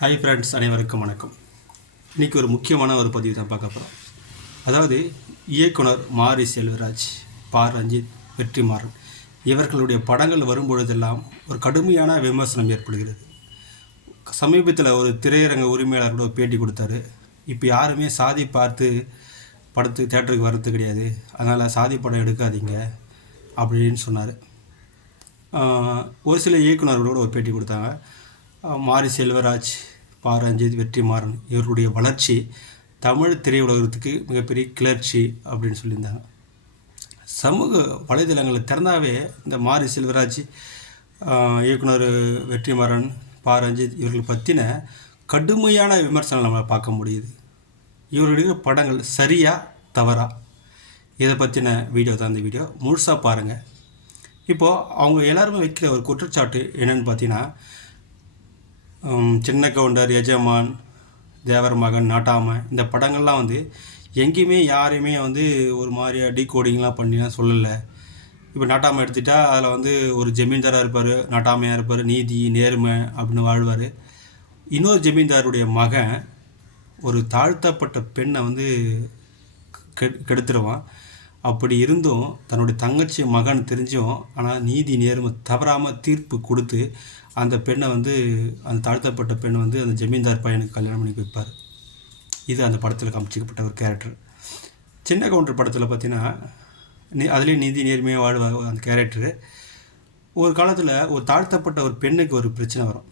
Hi friends, அனைவருக்கும் வணக்கம். இன்றைக்கி ஒரு முக்கியமான ஒரு பதிவு தான் பார்க்க போகிறோம். அதாவது இயக்குனர் மாரி செல்வராஜ், பா. ரஞ்சித், வெற்றிமாறன் இவர்களுடைய படங்கள் வரும்பொழுதெல்லாம் ஒரு கடுமையான விமர்சனம் ஏற்படுகிறது. சமீபத்தில் ஒரு திரையரங்க உரிமையாளர் கூட பேட்டி கொடுத்தாரு. இப்போ யாருமே சாதி பார்த்து படத்துக்கு தேட்டருக்கு வர்றது கிடையாது, அதனால் சாதி படம் எடுக்காதீங்க அப்படின்னு சொன்னார். ஒரு சில இயக்குநர்களோடு ஒரு பேட்டி கொடுத்தாங்க. மாரி செல்வராஜ், பா. ரஞ்சித், வெற்றிமாறன் இவர்களுடைய வளர்ச்சி தமிழ் திரையுலகத்துக்கு மிகப்பெரிய கிளர்ச்சி அப்படின்னு சொல்லியிருந்தாங்க. சமூக வலைதளங்களை திறந்தாவே இந்த மாரி செல்வராஜ், இயக்குனர் வெற்றிமாறன், பா. ரஞ்சித் இவர்கள் பற்றின கடுமையான விமர்சனங்கள் நம்மளை பார்க்க முடியுது. இவர்களுடைய படங்கள் சரியா தவறா, இதை பற்றின வீடியோ தான் இந்த வீடியோ. முழுசாக பாருங்கள். இப்போது அவங்க எல்லாருமே வைக்கிற ஒரு குற்றச்சாட்டு என்னென்னு பார்த்தீங்கன்னா, சின்ன கவுண்டர், எஜமான், தேவர் மகன், நாட்டாமை இந்த படங்கள்லாம் எங்கேயுமே யாரையுமே ஒரு மாதிரியாக டீகோடிங்லாம் பண்ணிலாம் சொல்லலை. இப்போ நாட்டாமை எடுத்துகிட்டால் அதில் ஒரு ஜமீன்தாராக இருப்பார், நாட்டாமையாக இருப்பார், நீதி நேர்மை அப்படின்னு வாழ்வார். இன்னொரு ஜமீன்தாருடைய மகன் ஒரு தாழ்த்தப்பட்ட பெண்ணை கெடுத்துருவான். அப்படி இருந்தும் தன்னுடைய தங்கச்சி மகன் தெரிஞ்சும் ஆனால் நீதி நேர்மை தவறாமல் தீர்ப்பு கொடுத்து அந்த பெண்ணை அந்த தாழ்த்தப்பட்ட பெண் அந்த ஜமீன்தார் பையனுக்கு கல்யாணம் பண்ணி வைப்பார். இது அந்த படத்தில் காமிச்சிக்கப்பட்ட ஒரு கேரக்டர். சின்ன கவுண்டர் படத்தில் பார்த்தீங்கன்னா அதுலேயும் நீதி நேர்மையாக வாழ்வாங்க அந்த கேரக்டரு. ஒரு காலத்தில் ஒரு தாழ்த்தப்பட்ட ஒரு பெண்ணுக்கு ஒரு பிரச்சனை வரும்,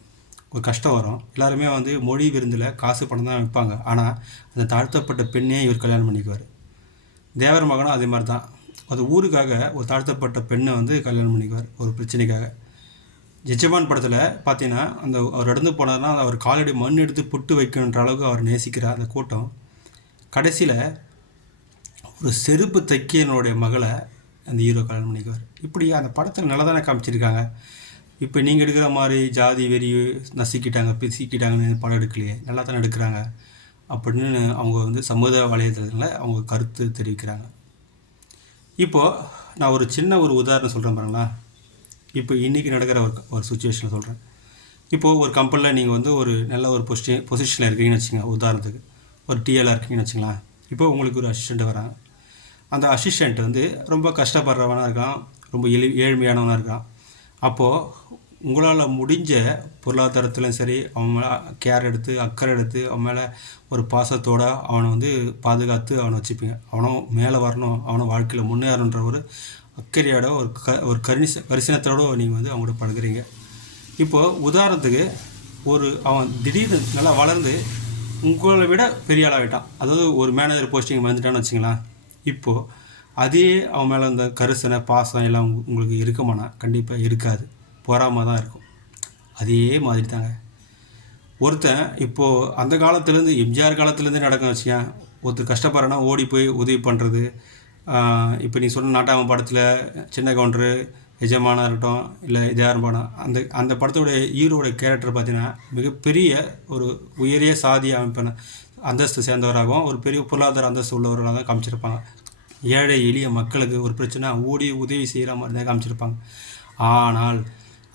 ஒரு கஷ்டம் வரும். எல்லாருமே மொழி விருந்தில் காசு பணம் தான் வைப்பாங்க. ஆனால் அந்த தாழ்த்தப்பட்ட பெண்ணே இவர் கல்யாணம் பண்ணிக்குவார். தேவர் மகனும் அதே மாதிரி தான். அது ஊருக்காக ஒரு தாழ்த்தப்பட்ட பெண்ணை கல்யாணம் பண்ணிக்குவார் ஒரு பிரச்சனைக்காக. எஜமான் படத்தில் பார்த்தீங்கன்னா அவர் நடந்து போனார்னா அவர் காலடி மண் எடுத்து புட்டு வைக்கணுன்ற அளவுக்கு அவர் நேசிக்கிறார் அந்த கூட்டம். கடைசியில் ஒரு செருப்பு தைக்கியனுடைய மகளை அந்த ஹீரோ கல்யாணம் பண்ணிக்குவார். இப்படி அந்த படத்தில் நல்லா தானே காமிச்சிருக்காங்க. இப்போ நீங்கள் எடுக்கிற மாதிரி ஜாதி வெறி நசுக்கிட்டாங்க பிசிக்கிட்டாங்கன்னு படம் எடுக்கலையே, நல்லா தானே எடுக்கிறாங்க அப்படின்னு அவங்க சமூக வலைதளத்தில் அவங்க கருத்து தெரிவிக்கிறாங்க. இப்போது நான் ஒரு சின்ன ஒரு உதாரணம் சொல்கிறேன் பாருங்களா. இப்போ இன்றைக்கி நடக்கிற ஒரு சுச்சுவேஷனை சொல்கிறேன். இப்போது ஒரு கம்பெனியில் நீங்கள் ஒரு நல்ல ஒரு பொசிஷனில் இருக்கீங்கன்னு வச்சுங்க. உதாரணத்துக்கு ஒரு டிஎலாக இருக்கீங்கன்னு வச்சுங்களேன். இப்போ உங்களுக்கு ஒரு அசிஸ்டண்ட் வராங்க. அந்த அசிஸ்டண்ட் ரொம்ப கஷ்டப்படுறவனாக இருக்கான், ரொம்ப ஏழ்மையானவனாக இருக்கான். அப்போது உங்களால் முடிஞ்ச பொருளாதாரத்துலையும் சரி அவன் மேலே கேர் எடுத்து அக்கறை எடுத்து அவன் மேலே ஒரு பாசத்தோடு அவனை பாதுகாத்து அவனை வச்சுப்பீங்க. அவனும் மேலே வரணும், அவனை வாழ்க்கையில் முன்னேறன்ற ஒரு அக்கறையோட ஒரு கரிசனத்தோடு நீங்கள் அவங்களோட பழகுறீங்க. இப்போது உதாரணத்துக்கு அவன் திடீர்னு நல்லா வளர்ந்து உங்களை விட பெரிய ஆளாகிட்டான், அதாவது ஒரு மேனேஜர் போஸ்டிங் வந்துட்டான்னு வச்சுங்களேன். இப்போது அதே அவன் மேலே அந்த கரிசனை பாசம் எல்லாம் உங்களுக்கு இருக்குமானா கண்டிப்பாக இருக்காது, பொறாமல் தான் இருக்கும். அதே மாதிரி தாங்க ஒருத்தன் இப்போது அந்த காலத்துலேருந்து எம்ஜிஆர் காலத்துலேருந்து நடக்கும் வச்சுக்கேன். ஒருத்தர் கஷ்டப்படுறனா ஓடி போய் உதவி பண்ணுறது. இப்போ நீ சொன்ன நாட்டாம படத்தில் சின்ன கவுண்டரு, எஜமானாக இருக்கட்டும், இல்லை இதாரம் படம், அந்த படத்தோடைய ஹீரோட கேரக்டர் பார்த்தீங்கன்னா மிகப்பெரிய ஒரு உயரிய சாதி அமைப்பான அந்தஸ்து சேர்ந்தவராகவும் ஒரு பெரிய பொருளாதார அந்தஸ்து உள்ளவர்களாக தான் காமிச்சிருப்பாங்க. ஏழை எளிய மக்களுக்கு ஒரு பிரச்சனை ஓடி உதவி செய்கிற மாதிரி தான் காமிச்சிருப்பாங்க. ஆனால்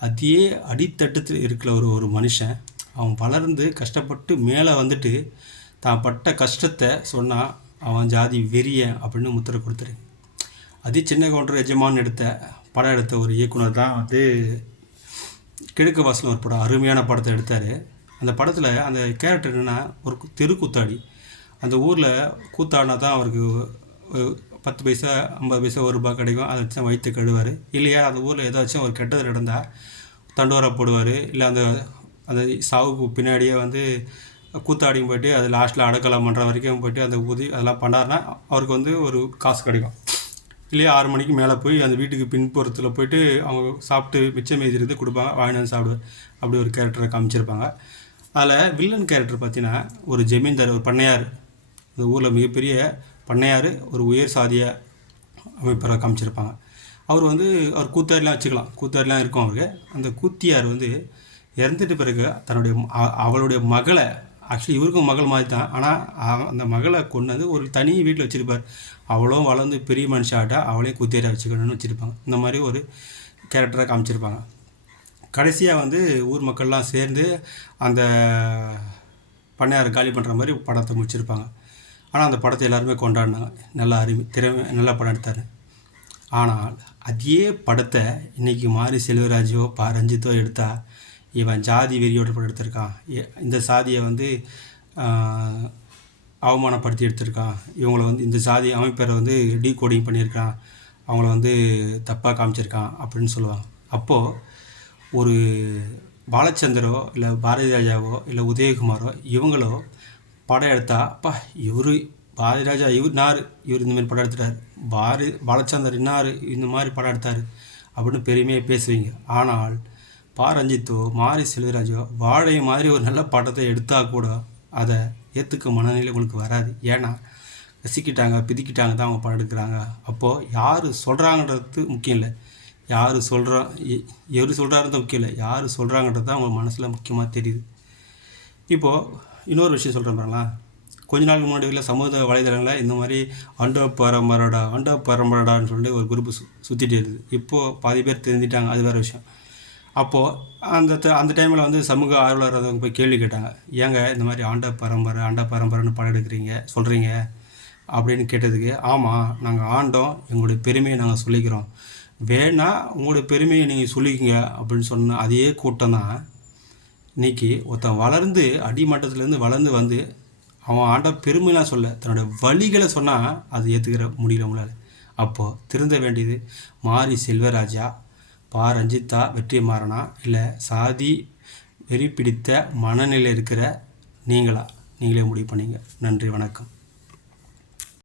அதே அடித்தட்டத்தில் இருக்கிற ஒரு மனுஷன் அவன் வளர்ந்து கஷ்டப்பட்டு மேலே தான் பட்ட கஷ்டத்தை சொன்னால் அவன் ஜாதி வெறியன் அப்படின்னு முத்திரை கொடுத்துரு. அதே சின்ன கவுண்டர் எஜமான் படம் எடுத்த ஒரு இயக்குனர் தான் கிழக்கு வாசல் ஒரு படம், அருமையான படத்தை எடுத்தார். அந்த படத்தில் அந்த கேரக்டர் என்னென்னா ஒரு தெருக்கூத்தாடி. அந்த ஊரில் கூத்தாடினா தான் அவருக்கு 10 பைசா 50 பைசா ₹1 கிடைக்கும். அதை வச்சு வயிற்று கழுவார். இல்லையா அந்த ஊரில் ஏதாச்சும் ஒரு கெட்டது நடந்தால் தண்டோரா போடுவார். இல்லை அந்த சாவுக்கு பின்னாடியே கூத்தாடியும் போய்ட்டு அது லாஸ்ட்டில் அடக்கலாம் பண்ணுற வரைக்கும் போய்ட்டு அந்த அதெல்லாம் பண்ணார்னா அவருக்கு ஒரு காசு கிடைக்கும். இல்லையா 6 மணிக்கு மேலே போய் அந்த வீட்டுக்கு பின்புறத்தில் போய்ட்டு அவங்க சாப்பிட்டு மிச்சம் மீதி கொடுப்பாங்க, வாங்கினு சாப்பிடுவார். அப்படி ஒரு கேரக்டரை காமிச்சிருப்பாங்க. அதில் வில்லன் கேரக்டர் பார்த்தீங்கன்னா ஒரு ஜமீன்தார், ஒரு பண்ணையார், அந்த ஊரில் மிகப்பெரிய பண்ணையார், ஒரு உயர் சாதிய அமைப்பரை காமிச்சிருப்பாங்க. அவர் அவர் கூத்தாரிலாம் வச்சுக்கலாம், கூத்தாரிலாம் இருக்கும் அவருக்கு. அந்த கூத்தியார் இறந்துட்டு பிறகு அவளுடைய மகளை, ஆக்சுவலி இவருக்கும் மகள் மாதிரி தான், ஆனால் அந்த மகளை கொண்டு ஒரு தனி வீட்டில் வச்சுருப்பார். அவளும் வளர்ந்து பெரிய மனுஷாட்டா அவளையும் கூத்தியாராக வச்சுக்கணும்னு வச்சுருப்பாங்க. இந்த மாதிரி ஒரு கேரக்டராக காமிச்சிருப்பாங்க. கடைசியாக வந்து ஊர் மக்கள்லாம் சேர்ந்து அந்த பண்ணையாரை காலி பண்ணுற மாதிரி படத்தை முடிச்சிருப்பாங்க. ஆனால் அந்த படத்தை எல்லாருமே கொண்டாடினாங்க, நல்லா திறமை நல்லா படம் எடுத்தார். ஆனால் அதே படத்தை இன்றைக்கி மாரி செல்வராஜோ ரஞ்சித்தோ எடுத்தால் இவன் ஜாதி வெறியோட படம் எடுத்திருக்கான், இந்த சாதியை வந்து அவமானப்படுத்தி எடுத்திருக்கான், இவங்கள வந்து இந்த சாதி அமைப்பரை வந்து டீகோடிங் பண்ணியிருக்கான், அவங்கள வந்து தப்பாக காமிச்சிருக்கான் அப்படின்னு சொல்லுவாங்க. அப்போது ஒரு பாலச்சந்தரோ இல்லை பாரதி ராஜாவோ இல்லை உதயகுமாரோ இவங்களோ படம் எடுத்தால், அப்பா இவர் பாரதி ராஜா இவர் இந்தமாதிரி படம் எடுத்துட்டார், பாலச்சந்தர் இந்த மாதிரி படம் எடுத்தார் அப்படின்னு பெருமையாக பேசுவீங்க. ஆனால் ரஞ்சித்தோ மாரி செல்வராஜோ வாழை மாதிரி ஒரு நல்ல படத்தை எடுத்தால் கூட அதை ஏற்றுக்க மனநிலை உங்களுக்கு வராது. ஏன்னா ரசிக்கிட்டாங்க பிதிக்கிட்டாங்க தான் அவங்க படம் எடுக்கிறாங்க. அப்போது யார் சொல்கிறாங்கன்றது முக்கியம் இல்லை, யார் எவர் சொல்கிறாருன்றது முக்கியம் இல்லை, யார் சொல்கிறாங்கன்றது தான் அவங்க மனசில் முக்கியமாக தெரியுது. இப்போது இன்னொரு விஷயம் சொல்கிறேன் பாருங்களா. கொஞ்ச நாள் முன்னாடி சமூக வலைதளங்களில் இந்த மாதிரி ஆண்டோ பரம்பரடான்னு சொல்லிட்டு ஒரு குரூப்பு சுற்றிட்டு இருக்குது. இப்போது பாதி பேர் தெரிஞ்சிட்டாங்க, அது வேறு விஷயம். அப்போது அந்த டைமில் வந்து சமூக ஆர்வலர் போய் கேள்வி கேட்டாங்க, ஏங்க இந்த மாதிரி ஆண்ட பரம்பரைன்னு படம் எடுக்கிறீங்க சொல்கிறீங்க அப்படின்னு கேட்டதுக்கு, ஆமாம் நாங்கள் ஆண்டோம், எங்களுடைய பெருமையை நாங்கள் சொல்லிக்கிறோம், வேணால் உங்களுடைய பெருமையை நீங்கள் சொல்லிக்கிங்க அப்படின்னு சொன்ன அதே கூட்டம் தான் இன்றைக்கி ஒருத்தன் வளர்ந்து அடிமட்டத்துலேருந்து வளர்ந்து வந்து அவன் ஆண்ட பெருமைலாம் சொல்ல தன்னோட வழிகளை சொன்னால் அது ஏற்றுக்கிற முடியல உங்களால். அப்போது திருந்த வேண்டியது மாரி செல்வராஜா, ரஞ்சித்தா வெற்றிமாறனா, இல்லை சாதி வெறி பிடித்த மனநிலை இருக்கிற நீங்களே முடிவு பண்ணிங்க. நன்றி, வணக்கம்.